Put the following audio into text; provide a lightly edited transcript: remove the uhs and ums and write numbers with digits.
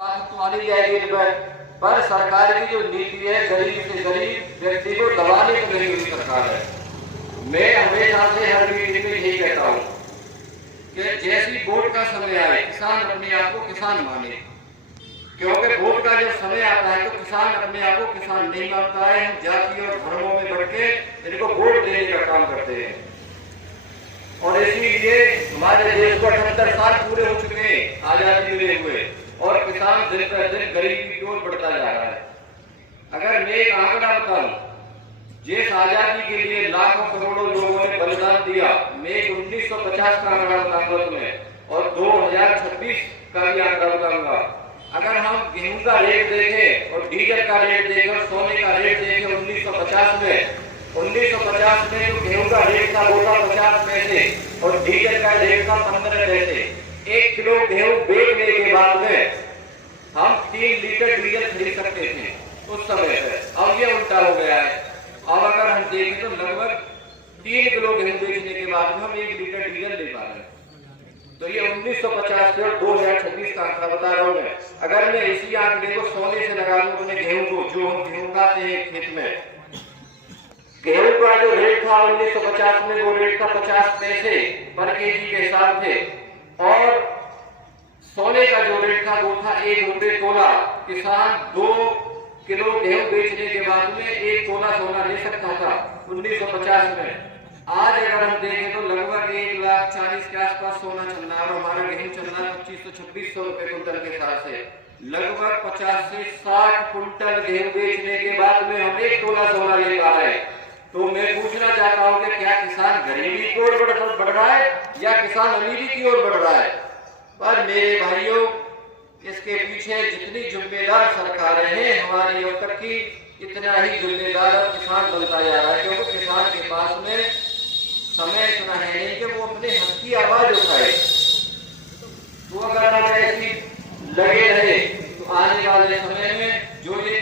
तो आनी जाएगी इस पर सरकार की जो नीति है गरीब से गरीब व्यक्ति को दबाने को नहीं हुई सरकार है। मैं हमेशा से हर मीटिंग में यही कहता हूँ कि जैसी वोट का समय आए किसान अपने आप को किसान माने, क्योंकि वोट का जब समय आता है तो किसान अपने आप को किसान नहीं मानता है। हम जाति और धर्मों में बढ़ के इनको वोट देने का काम करते हैं और इसीलिए हमारे देश को 78 साल पूरे हो चुके हैं आजादी मिले हुए और किसान दिन पर दिन गरीबी की ओर बढ़ता जा रहा है। अगर मैं एक आंकड़ा बताऊं, जिस आजादी के लिए लाखों करोड़ों लोगों ने बलिदान दिया, मैं 1950 का आंकड़ा बताऊंगा तुम्हें और 2026 का भी आंकड़ा बताऊंगा। अगर हम गेहूं का रेट देखें और डीजल का रेट देखें और सोने का रेट देखें 1950 में जो गेहूं का रेट था वो था 50 पैसे और डीजल का रेट था 15 पैसे। 1 किलो गेहूं बेचने के बाद में हम 3 लीटर डीजल खरीद सकते थे उस समय पे। अब ये उल्टा हो गया है। अब अगर हम देखें तो लगभग 3 किलो गेहूं बेचने के बाद में हम 1 लीटर डीजल ले पा रहे हैं। तो ये 1950 से और 2026 का आंकड़ा बता रहा हूँ मैं। अगर मैं इसी आंकड़े को सोने से लगा लूं अपने गेहूं को, जो हम गेहूं उगाते हैं खेत में, गेहूं का जो रेट था 1950 में वो रेट था 50 पैसे पर केजी के हिसाब से और सोने का जो रेट था वो था 1 रुपये तोला। किसान 2 किलो गेहूं बेचने के बाद में 1 तोला सोना ले सकता था 1950 में। आज अगर हम देखें तो लगभग 1,40,000 के आसपास सोना चल रहा है और हमारा गेहूं चल रहा है 2500-2600 रुपए कुंटल के हिसाब से। लगभग 50 से 60 कुंटल गेहूं बेचने के बाद में हम 1 तोला सोना ले पा रहे हैं। तो मैं पूछना चाहता हूं कि क्या किसान गरीबी की ओर बढ़ रहा है या किसान अमीरी की ओर बढ़ रहा है? पर मेरे भाइयों, इसके पीछे जितनी जिम्मेदार सरकारें हैं हमारी अब तक की, इतना ही जिम्मेदार किसान बनता जा रहा है, क्योंकि किसान के पास में समय इतना है नहीं कि वो अपने हक की आवाज उठाए। तो अगर हम ऐसी लगे रहे तो आने वाले समय में जो ये